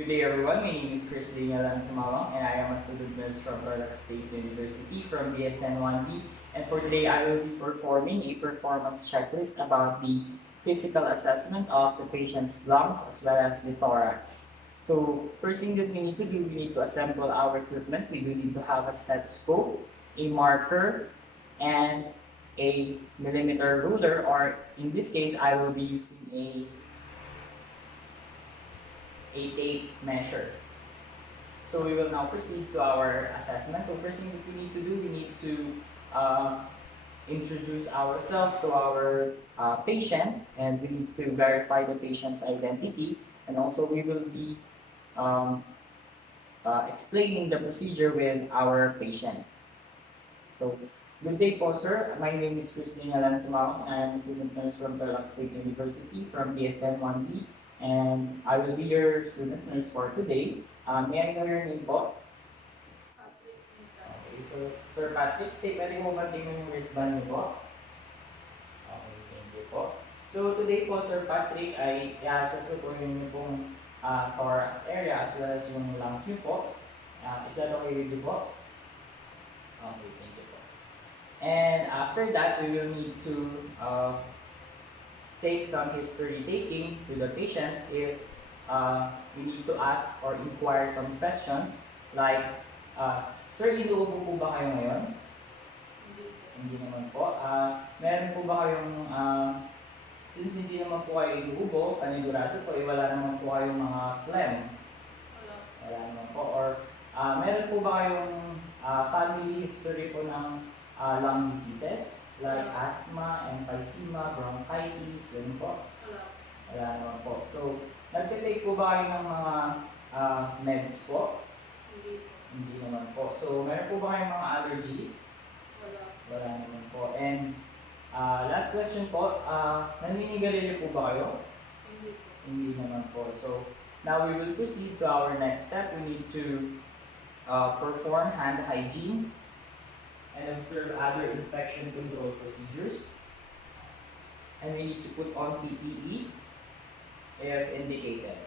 Good day everyone, my name is Chris Daniel Sumawang and I am a student nurse from Thorax State University from BSN 1B, and for today I will be performing a performance checklist about the physical assessment of the patient's lungs as well as the thorax. So first thing that we need to do, we need to assemble our equipment. We do need to have a stethoscope, a marker, and a millimeter ruler, or in this case I will be using a tape measure. So we will now proceed to our assessment. So first thing that we need to do, we need to introduce ourselves to our patient, and we need to verify the patient's identity, and also we will be um, explaining the procedure with our patient. So, good day po sir. My name is Christina Lansumao. I am a student nurse from Thorax State University from BSN 1B, and I will be your student nurse for today. May I know your name po? Okay, so Sir Patrick, pwede mo ba tingnan yung wristband niyo po? Okay, thank you po. So today po Sir Patrick ay i-assess ko po yung pong thorax area as well as yung lungs niyo po. Is that okay with you po? Okay, thank you po. And after that, we will need to take some history taking to the patient if we need to ask or inquire some questions like, Sir, inuubo po ba kayo ngayon? Hindi naman po. Meron po ba kayong, since hindi naman po kayo inuubo, panigurado po, wala naman po kayong mga phlegm? Wala naman po. Or meron po ba kayong family history po ng lung diseases like asthma, emphysema, bronchitis, yun po? Wala naman po. So, nagtitake po ba kayo ng mga meds po? Hindi naman po. So, meron po ba kayong mga allergies? Wala naman po. And last question po, naninigarilyo po ba kayo? Hindi naman po. So, now we will proceed to our next step. We need to perform hand hygiene and observe other infection control procedures. And we need to put on PPE if indicated.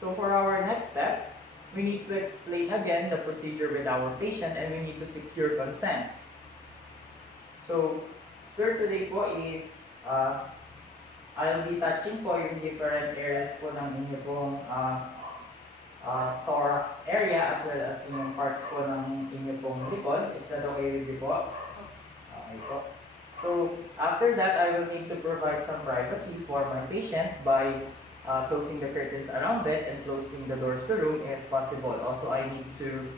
So for our next step, we need to explain again the procedure with our patient, and we need to secure consent. So, sir, today po is I'll be touching po yung different areas po ng inyo pong thorax area as well as yung parts po ng inyo pong likod. Is that okay with you po? Okay po. So, after that, I will need to provide some privacy for my patient by closing the curtains around it and closing the doors to the room if possible. Also, I need to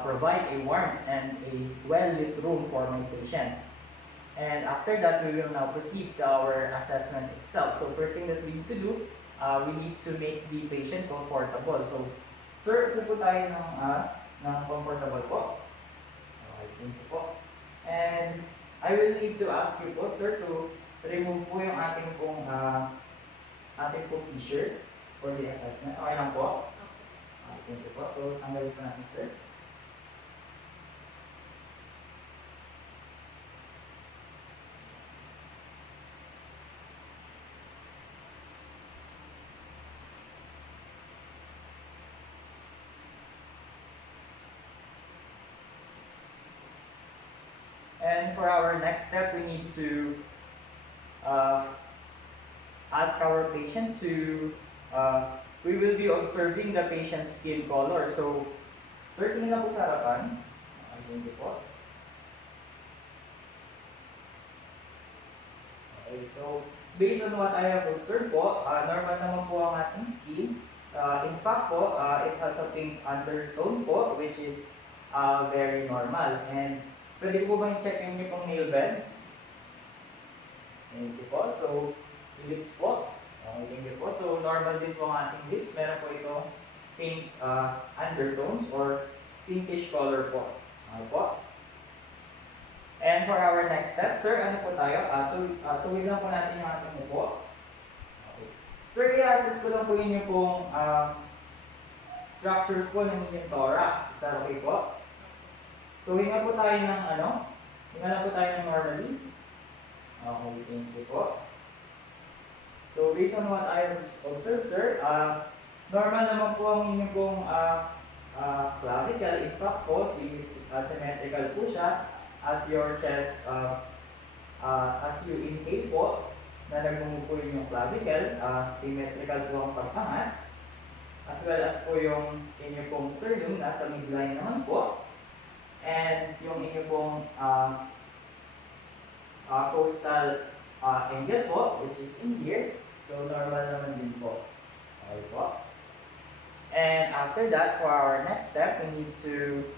provide a warm and a well-lit room for my patient. And after that, we will now proceed to our assessment itself. So first thing that we need to do, we need to make the patient comfortable. So, sir, upo tayo ng comfortable po. Okay, thank you po. And I will need to ask you po, sir, to remove po yung ating pong t-shirt for the assessment. Okay lang po? Okay, thank you po. So, tanggalin po natin, sir. And for our next step, we need to ask our patient to, we will be observing the patient's skin color. So, sir, tingin na po sa harapan. Thank you po. Okay, so, based on what I have observed po, normal naman po ang ating skin. In fact po, it has a pink undertone po, which is very normal. And pwede po ba i-check yung pong nail beds? Thank you po. So, lips po. Okay, thank you po. So, normal din po ang ating lips. Meron po ito pink undertones or pinkish color po. Okay po. And for our next step, sir, ano po tayo? Tuwid lang po natin yung ating upo. Okay. Sir, i-assess ko lang po yun yung pong structures po ng inyong thorax. Is that okay po? So, hinga po tayo ng hinga lang po tayo ng normally. Okay, thank you po. So, based on what I observed, sir, normal naman po ang inyong pong clavicle. In fact po, symmetrical po siya as your chest, as you inhale po, na nagmumove po yung clavicle, symmetrical po ang pagpangat, as well as po yung inyong pong sternum, nasa midline naman po, and yung inyong pong coastal angle po, which is in here. So, normal naman din po. Okay po. And after that, for our next step, we need to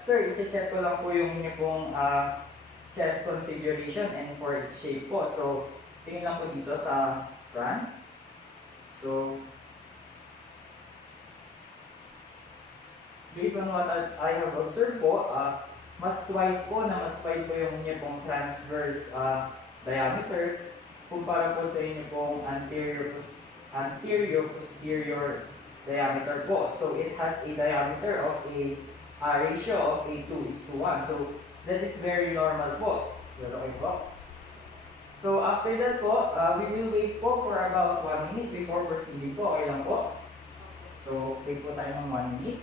sir, i-check ko lang po yung inyo pong chest configuration and for its shape po. So, tingin lang po dito sa front. So, based on what I have observed po, mas wide po yung inyo pong transverse diameter kumpara po sa inyo pong anterior-posterior diameter po. So, it has a diameter of a ratio of a 2:1. So, that is very normal po. So, okay po. So, after that po, we will wait po for about 1 minute before proceeding po. Okay lang po? So, wait po tayo ng 1 minute.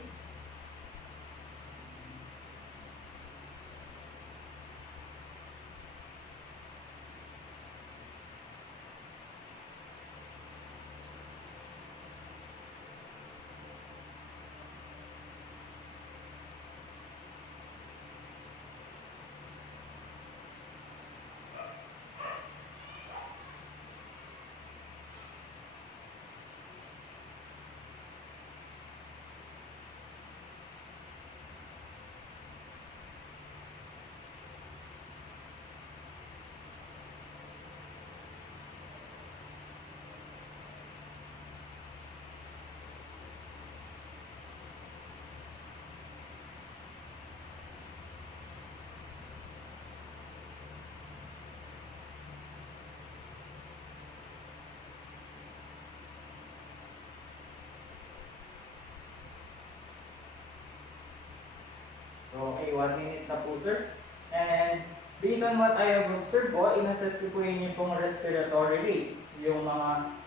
So, okay, 1 minute na po, sir. And based on what I have observed po, in-assess ko po yun yung pong respiratory rate, yung mga,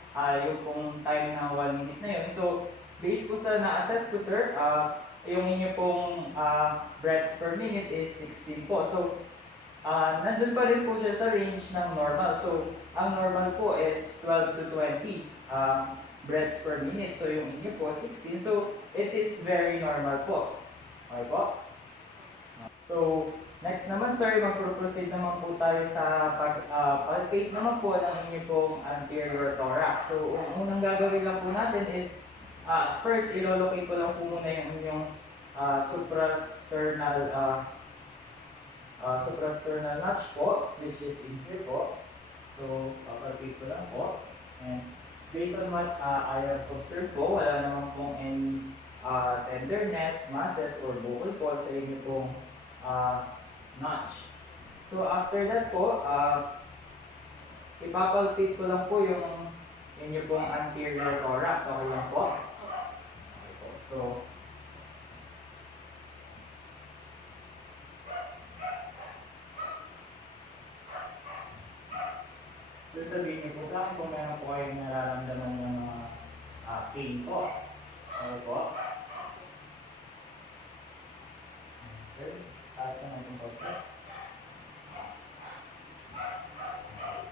yung pong time na 1 minute na yun. So, based po sa na-assess ko, sir, yung inyo pong breaths per minute is 16 po. So, nandun pa rin po siya sa range ng normal. So, ang normal po is 12 to 20 breaths per minute. So, yung inyo po 16. So, it is very normal po. Okay po? So, next naman sir, mag-proceed naman po tayo sa palpate naman po ng inyo pong anterior thorax. So, ang unang gagawin lang po natin is, first, ilolocate ko lang po muna yung inyong suprasternal notch po, which is in here po. So, papalpate ko lang po. And based on what I have observed po, wala naman pong any tenderness, masses, or vocal folds sa inyo pong notch. So after that po, ipapalpate ko lang po yung inyo pong anterior thorax. Okay lang po? Okay po. So sabihin niyo po sa akin kung meron po kayong nararamdaman ng mga pain po. Okay po? Okay. Taas na natin po.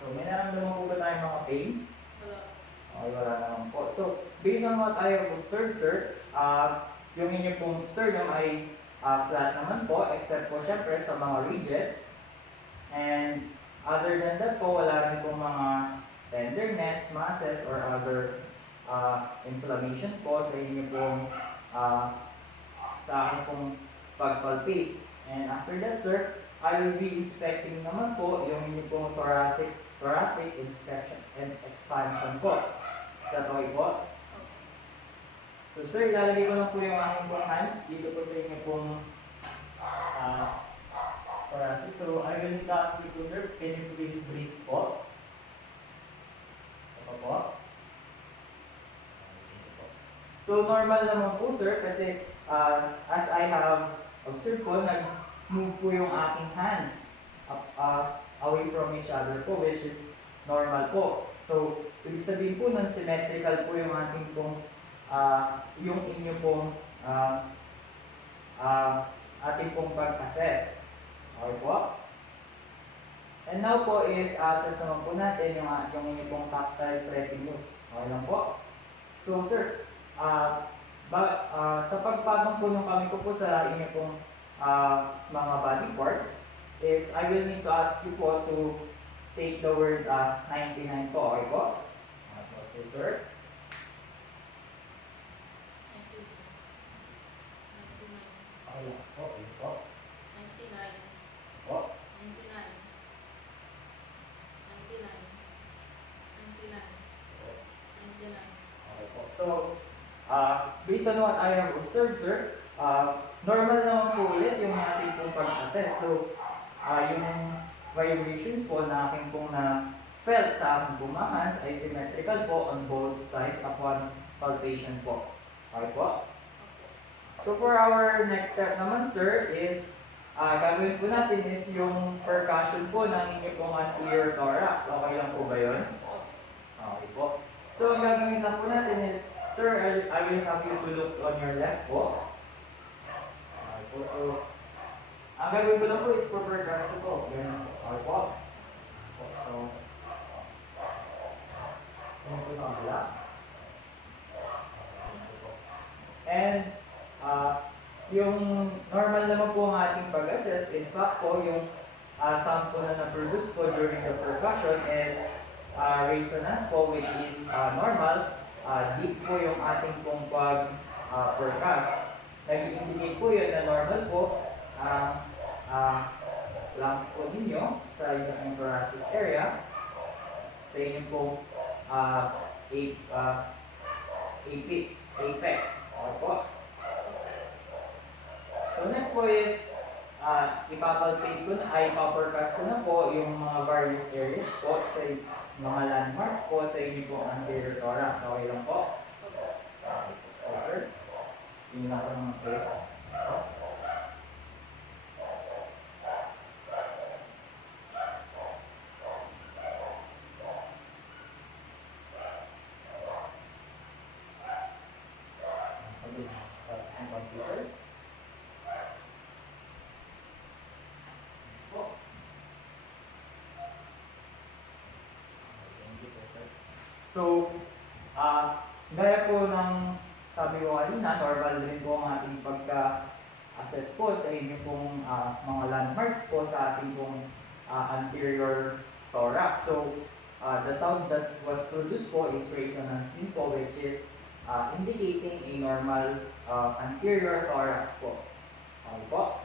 So, may naramdaman po ba tayong mga pain? Wala. Okay, wala naman po. So, based on what I have observed, sir, yung inyong pong sternum ay flat naman po, except po syempre sa mga ridges. And other than that po, wala rin pong mga tenderness, masses, or other inflammation po sa inyong pong sa aking pong pagpalpate. And after that, sir, I will be inspecting naman po yung inyong pong thoracic inspection and expansion po. Sa toy po. So, sir, ilalagay ko lang po yung aking pong hands dito po sa inyong pong thoracic. So, I will need to ask you po, sir, can you please breathe po? Ito po. So normal naman po sir kasi as I have observed po, nag-move po yung aking hands away from each other po, which is normal po. So ibig sabihin po nun symmetrical po yung ating pong yung inyo pong ating pong pag-assess. Okay po? And now po is assess naman po natin yung inyo pong tactile retinus. Okay lang po? So sir, sa pagpatong po ng kami ko po sa inyo pong mga body parts is I will need to ask you po to state the word 99 po. Okay po? So sir, okay lang po. Okay po. 99. Po. 99. 99. 99. 99. Okay po. So, based on what I have observed, sir, normal naman po ulit yung ating pong pag-assess. So, yung vibrations po na aking pong na-felt sa aking pong mga hands ay symmetrical po on both sides upon palpation po. Okay po? So, for our next step naman, sir, is gagawin po natin is yung percussion po ng inyo pong anterior thorax. Okay lang po ba yun? Okay po. So, ang gagawin lang po natin is, sir, I will have you to look on your left po. Okay po. So, ang gagawin ko lang po is percussion po. Ganyan po. Okay po. So, ganyan po yung kabila. And, yung normal naman po ang ating pag-assess, in fact po, yung sound po na na-produce po during the percussion is resonance po, which is normal. Deep po yung ating pong pag-percuss. Nag-indicate po yun na normal po lungs po ninyo sa inyong thoracic area, sa inyong pong apex. Okay po. So next po is, ipapalpate ko na, ipapercuss ko na po yung mga various areas po sa mga landmarks po sa inyo po anterior thorax. Okay lang po? So sir, yun lang po naman po. So, gaya po ng sabi ko kanina, normal din po ang ating pagka-assess po sa inyo pong mga landmarks po sa ating pong anterior thorax. So, the sound that was produced po is resonance din po, which is indicating a normal anterior thorax po. Okay po?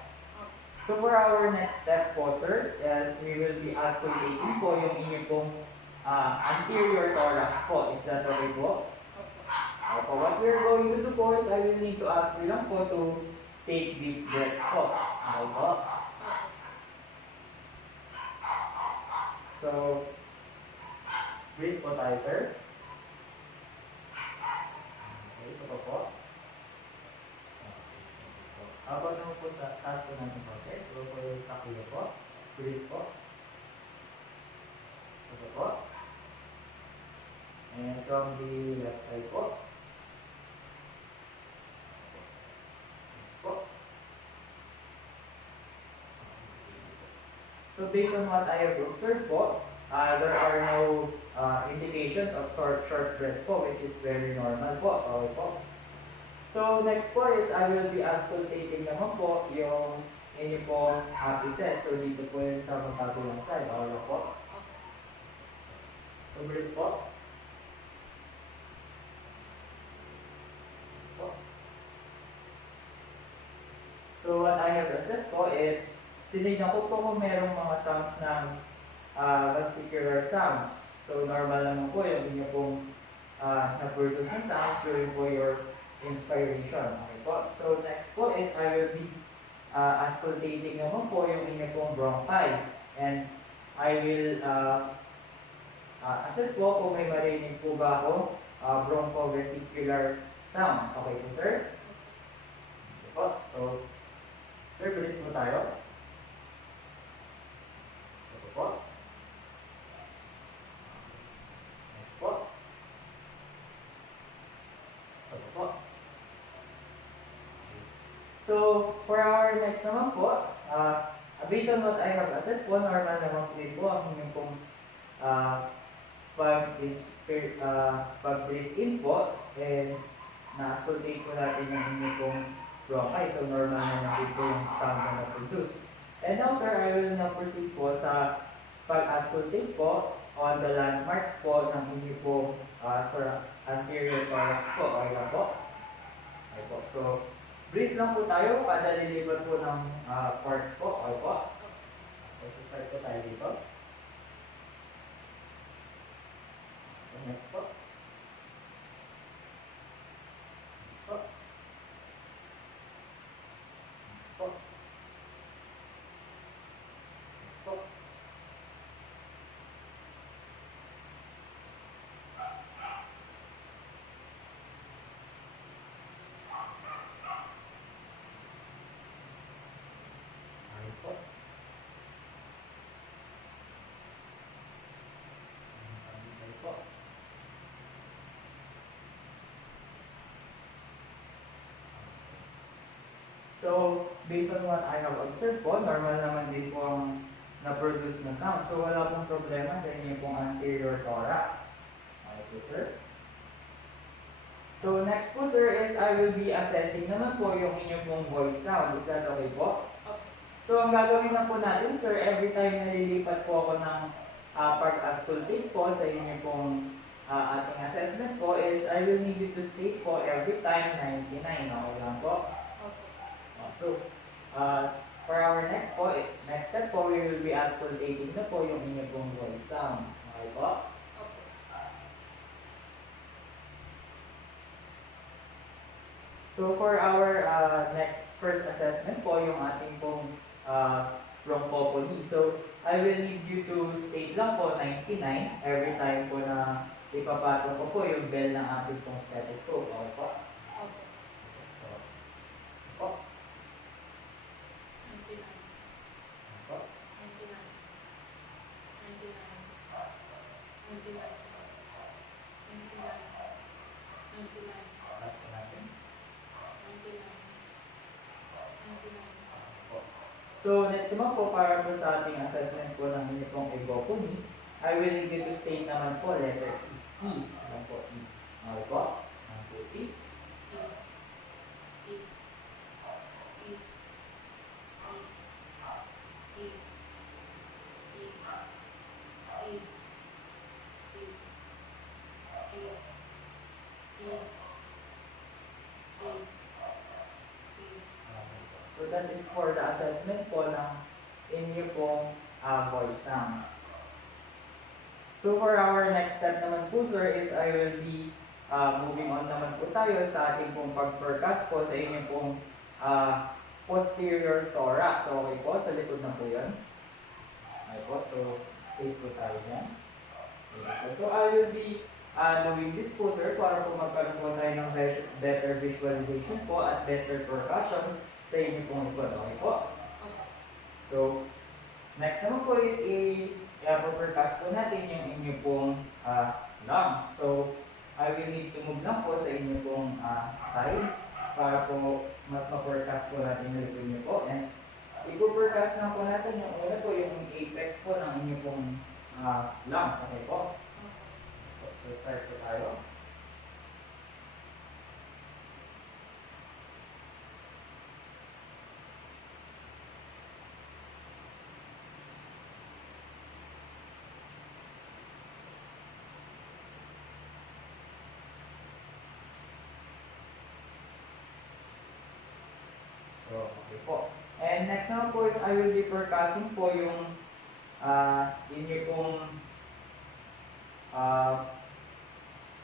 So, for our next step po, sir, is we will be auscultating po yung inyo pong anterior thorax po. Is that okay po? Okay. What we're going to do po is I will need to ask you lang po to take deep breaths po. Okay po? So, breathe po tayo, sir. Okay, so po. Habang naman po sa task po natin po. Okay, so po yung takilo po. Breathe po. So po. And from the left side po. Next po. So based on what I have observed po, there are no indications of short breaths po, which is very normal po. Okay po. So next po is I will be auscultating naman po yung inyo pong apices. So dito po yun sa magkabilang side. Okay po. So breathe po. So what I have assessed po is, tinignan ko po kung merong mga sounds ng vesicular sounds. So normal naman po yung inyo pong na-produce ng sounds during po your inspiration. Okay po. So next po is I will be auscultating naman po yung inyo pong bronchi. And I will assess po kung may marinig po ba ako broncho-vesicular sounds. Okay po, sir? Okay po. So, sir, breathe po tayo. Okay po. Next po. Okay po. So, for our next naman po, based on what I have assessed po, normal naman po din po ang inyong pong pag-breathe in po, and na-auscultate po natin yung inyong pong bronchi. So, normal naman din po yung sound na na-produce. And now, sir, I will now proceed po sa pag-auscultate po on the landmarks po ng inyong pong anterior thorax po. Okay lang po? Okay po. So, breathe lang po tayo kada lilipat po ng part po. Okay po? Okay, so start po tayo dito. Okay, next po. Next po. Next po. Next po. Okay po. Okay po. So, based on what I have observed po, normal naman din po ang na-produce na sound. So, wala pong problema sa inyo pong anterior thorax. Okay po, sir. So, next po, sir, is I will be assessing naman po yung inyong pong voice sound. Is that okay po? So, ang gagawin na po natin, sir, every time na lilipat po ako ng pag-auscultate po sa inyong pong ating assessment po is I will need you to state po every time 99. Okay lang po? So, for our next step po, we will be auscultating na po yung inyong pong voice sound. Okay po? So, for our next first assessment po, yung ating pong bronchopoly. So, I will need you to state lang po 99 every time po na ipapatong ko po yung bell ng ating pong stethoscope. Okay po? Okay. So, po. 99. Po. 99. 99. 99. 99. 99. Last po natin. 99. 99. Po. So, next naman po, para po sa ating assessment po ng inyong pong egopony, I will need you to state naman po letter E. E. Ano po? E. Okay po? Ano po? E. So that is for the assessment po ng inyo pong voice sounds. So for our next step naman po, sir, is I will be moving on naman po tayo sa ating pong pag-forecast po sa inyong pong posterior thorax. So okay po, sa likod na po yan. Okay po, so face po tayo dyan. Okay, so I will be doing this po, sir, para po magkaroon po tayo ng better visualization po at better percussion sa inyo pong likod. Okay po? So, next naman po is i-percuss po natin yung inyo pong lungs. So, I will need to move lang po sa inyo pong side para po mas ma-percuss po natin yung likod nyo po. And i-percuss lang po natin yung una po, yung apex po ng inyo pong lungs. Okay po? So, start po tayo. So, okay po. And next naman po is I will be percussing po yung inyo pong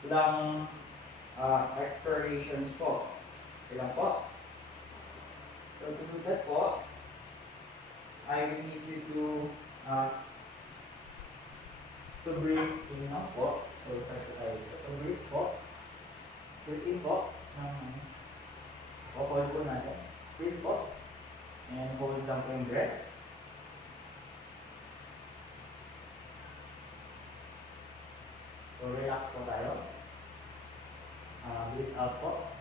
lung explorations po. Ilan po? So, to do that po, I will need you to breathe in na po. So, start po tayo dito. So, breathe po. Breathe in po. Hold po natin. Breathe po. And hold lang po yung breath. So, relax po tayo. Breathe out po.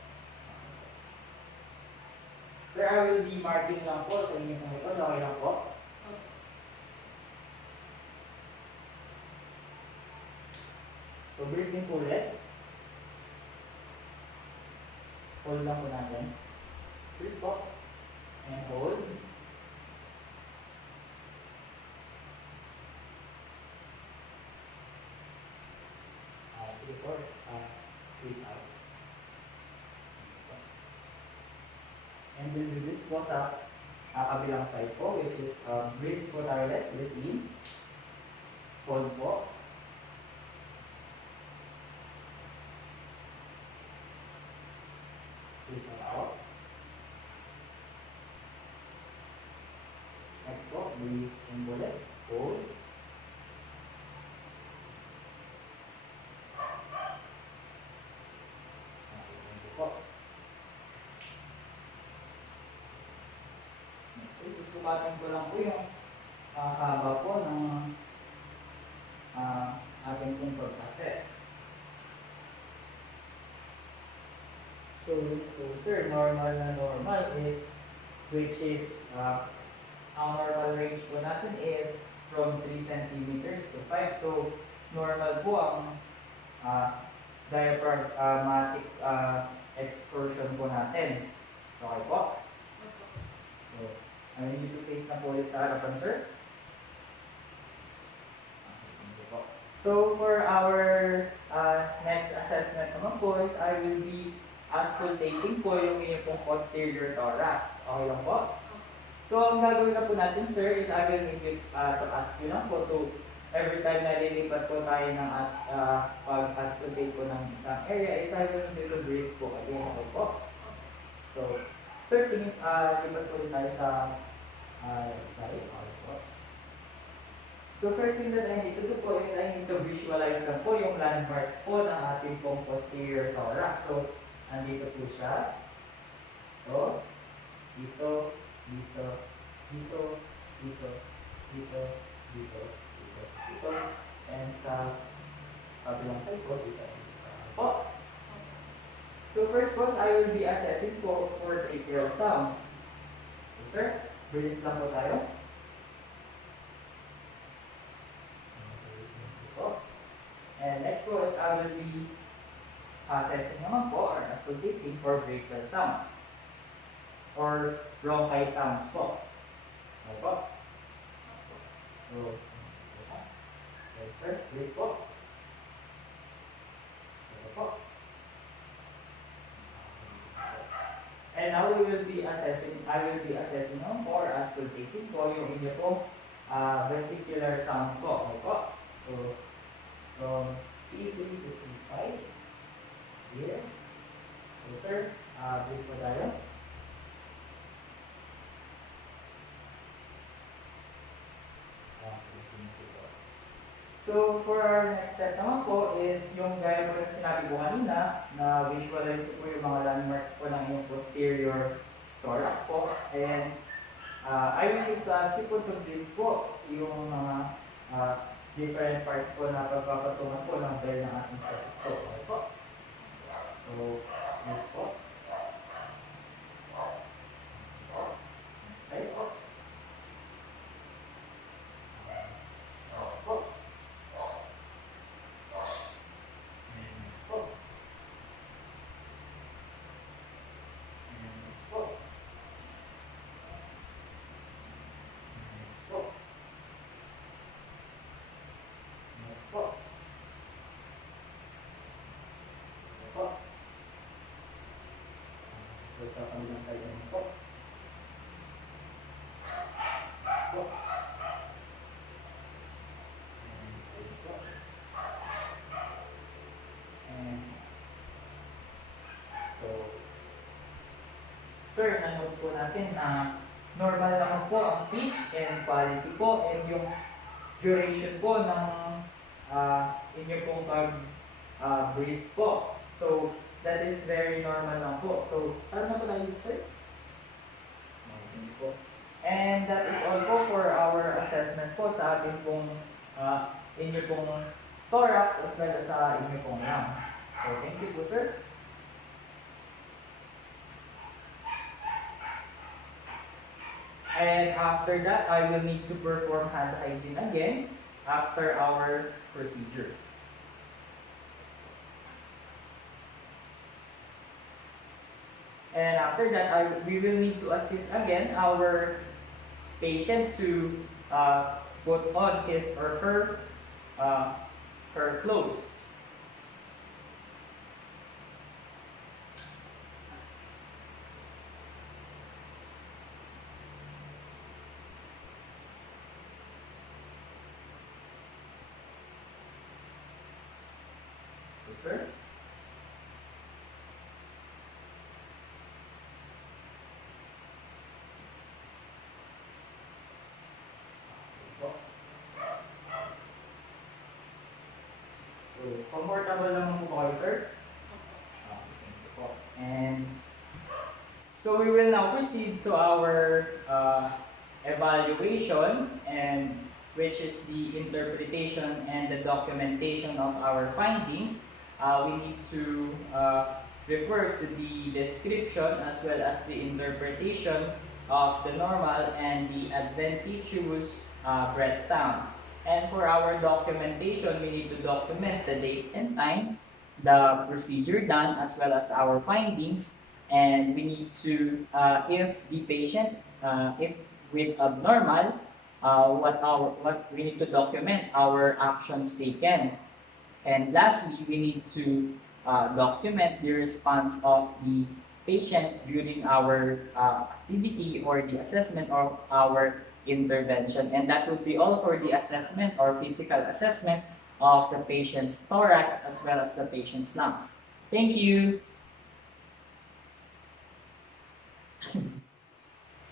Sir, I will be marking lang po sa inyo pong ito. Okay lang po. So, breathe in po ulit. Hold lang po natin. Breathe po. And hold. Sige po. Breathe out. And we'll do this po sa kabilang side po, which is breathe po tayo ulit. Breathe in. Hold po. Breathe out. Next po, breathe in ulit. Hold. Susukatin ko lang po yung haba po ng ating pong pag-assess. So, sir, normal na normal is, which is, ang normal range po natin is from 3 centimeters to 5. So, normal po ang diaphragmatic excursion po natin. Okay po? So, I need to face na po ulit sa harapan, sir. So, for our next assessment naman po is I will be auscultating po yung inyong pong posterior thorax. Okay lang po? So, ang gagawin na po natin, sir, is I will need you to ask you lang po to every time na lilipat po tayo ng pag-auscultate po ng isang area is I will need you to breathe po again. Okay po? So, sir, lipat po rin tayo sa sorry, okay po. So, first thing that I need to do po is I need to visualize lang po yung landmarks po ng ating pong posterior thorax. So, andito po siya. So, dito, dito, dito, dito, dito, dito, dito, dito, and sa kabilang side po, dito, po. So, first po, I will be assessing po for tracheal sounds. So, sir, breathe lang po tayo. And next po is I will be assessing naman po or auscultating for brachial sounds or bronchi sounds po. Okay po. So, okay, sir, breathe po. Okay po. And now we will be assessing, I will be assessing naman po or auscultating po yung inyo pong vesicular sound po. Okay po. So, from P3 to P5 here. So, sir, breathe po tayo. So, for our next step naman po is yung gaya po yung sinabi ko kanina na visualize po yung mga landmarks po ng inyong posterior thorax po. And I will need to ask you po to breathe po yung mga different parts po na pagpapatungan po ng bell ng ating stethoscope. Okay po? So, breathe po. Side po. Next po. Next po. Next po. Next po. Next po. Next po. So, sa kabilang side naman po. Po. And so, sir, nanood po natin na normal naman po ang pitch and quality po and yung duration po ng inyo pong pag-breathe po. So, that is very normal lang po. So, ano na po tayo dito, sir? Hindi po. And that is all po for our assessment po sa ating pong inyo pong thorax as well as sa inyo pong lungs. So, thank you po, sir. And after that, I will need to perform hand hygiene again after our procedure. And after that, we will need to assist again our patient to put on his or her clothes. Yes, sir. So, comfortable naman po kayo, sir? Thank you po. And so we will now proceed to our evaluation, and which is the interpretation and the documentation of our findings. We need to refer to the description as well as the interpretation of the normal and the adventitious breath sounds. And for our documentation, we need to document the date and time, the procedure done, as well as our findings. And we need to, if the patient, if with abnormal, what we need to document our actions taken. And lastly, we need to document the response of the patient during our activity or the assessment of our intervention. And that would be all for the assessment or physical assessment of the patient's thorax as well as the patient's lungs. Thank you.